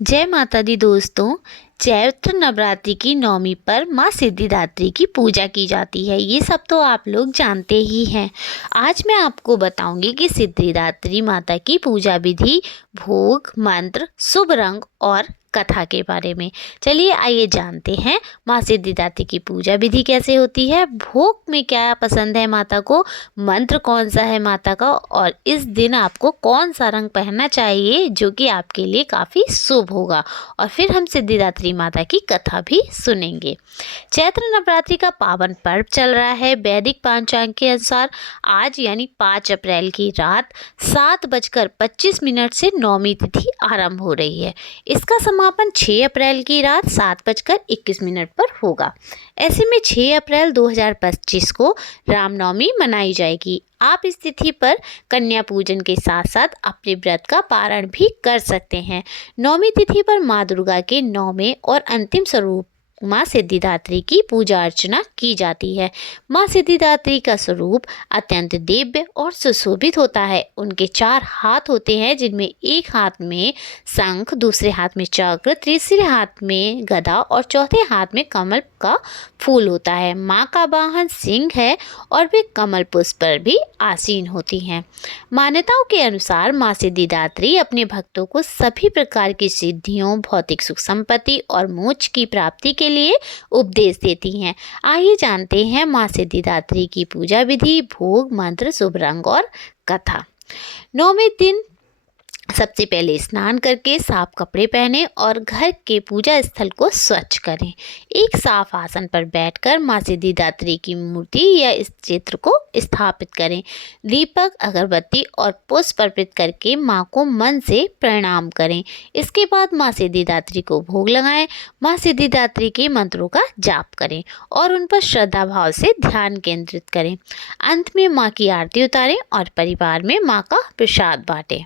जय माता दी दोस्तों। चैत्र नवरात्रि की नवमी पर माँ सिद्धिदात्री की पूजा की जाती है, ये सब तो आप लोग जानते ही हैं। आज मैं आपको बताऊंगी कि सिद्धिदात्री माता की पूजा विधि, भोग, मंत्र, शुभ रंग और कथा के बारे में। चलिए आइए जानते हैं माँ सिद्धिदात्री की पूजा विधि कैसे होती है, भोग में क्या पसंद है माता को, मंत्र कौन सा है माता का, और इस दिन आपको कौन सा रंग पहनना चाहिए जो कि आपके लिए काफ़ी शुभ होगा। और फिर हम सिद्धिदात्री माता की कथा भी सुनेंगे। चैत्र नवरात्रि का पावन पर्व चल रहा है। वैदिक पंचांग के अनुसार आज यानी 5 अप्रैल की रात 7:25 से नौमी तिथि आरंभ हो रही है। इसका समापन 6 अप्रैल की रात 7:21 पर होगा। ऐसे में 6 अप्रैल 2025 को रामनवमी मनाई जाएगी। आप इस तिथि पर कन्या पूजन के साथ साथ अपने व्रत का पारण भी कर सकते हैं। नौमी तिथि पर माँ दुर्गा के नौवें और अंतिम स्वरूप माँ सिद्धिदात्री की पूजा अर्चना की जाती है। माँ सिद्धिदात्री का स्वरूप अत्यंत दिव्य और सुशोभित होता है। उनके 4 हाथ होते हैं, जिनमें एक हाथ में शंख, दूसरे हाथ में चक्र, तीसरे हाथ में गदा और चौथे हाथ में कमल का फूल होता है। माँ का वाहन सिंह है और वे कमल पुष्प पर भी आसीन होती हैं। मान्यताओं के अनुसार माँ सिद्धिदात्री अपने भक्तों को सभी प्रकार की सिद्धियों, भौतिक सुख संपत्ति और मोक्ष की प्राप्ति के लिए उपदेश देती हैं। आइए जानते हैं माँ सिद्धिदात्री की पूजा विधि, भोग, मंत्र, शुभ रंग और कथा। नौवें दिन सबसे पहले स्नान करके साफ कपड़े पहने और घर के पूजा स्थल को स्वच्छ करें। एक साफ आसन पर बैठकर माँ सिद्धिदात्री की मूर्ति या इस चित्र को स्थापित करें। दीपक, अगरबत्ती और पुष्प अर्पित करके माँ को मन से प्रणाम करें। इसके बाद माँ सिद्धिदात्री को भोग लगाएं। माँ सिद्धिदात्री के मंत्रों का जाप करें और उन पर श्रद्धा भाव से ध्यान केंद्रित करें। अंत में माँ की आरती उतारें और परिवार में माँ का प्रसाद बांटें।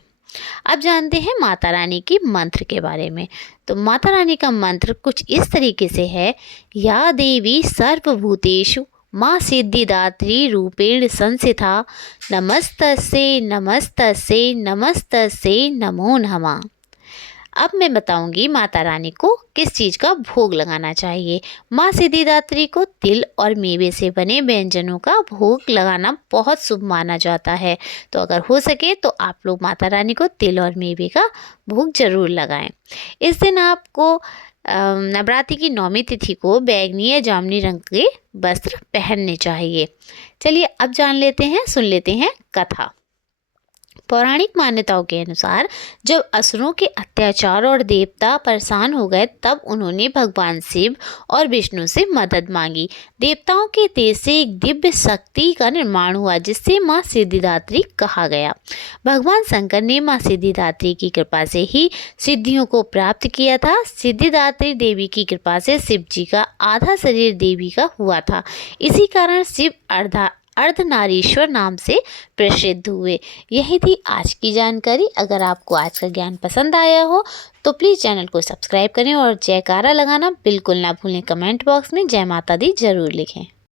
अब जानते हैं माता रानी की मंत्र के बारे में। तो माता रानी का मंत्र कुछ इस तरीके से है। या देवी सर्वभूतेषु माँ सिद्धिदात्री रूपेण संस्थिता नमस्तस्यै नमस्तस्यै नमस्तस्यै नमो नमः। अब मैं बताऊंगी माता रानी को किस चीज़ का भोग लगाना चाहिए। माँ सिद्धिदात्री को तिल और मेवे से बने व्यंजनों का भोग लगाना बहुत शुभ माना जाता है। तो अगर हो सके तो आप लोग माता रानी को तिल और मेवे का भोग जरूर लगाएं। इस दिन आपको नवरात्रि की नौमी तिथि को बैंगनी या जामुनी रंग के वस्त्र पहनने चाहिए। चलिए अब सुन लेते हैं कथा। पौराणिक मान्यताओं के अनुसार जब असुरों के अत्याचार और देवता परेशान हो गए, तब उन्होंने भगवान शिव और विष्णु से मदद मांगी। देवताओं के तेज से एक दिव्य शक्ति का निर्माण हुआ, जिससे माँ सिद्धिदात्री कहा गया। भगवान शंकर ने माँ सिद्धिदात्री की कृपा से ही सिद्धियों को प्राप्त किया था। सिद्धिदात्री देवी की कृपा से शिव जी का आधा शरीर देवी का हुआ था। इसी कारण शिव अर्धनारीश्वर नाम से प्रसिद्ध हुए। यही थी आज की जानकारी। अगर आपको आज का ज्ञान पसंद आया हो तो प्लीज़ चैनल को सब्सक्राइब करें और जयकारा लगाना बिल्कुल ना भूलें। कमेंट बॉक्स में जय माता दी जरूर लिखें।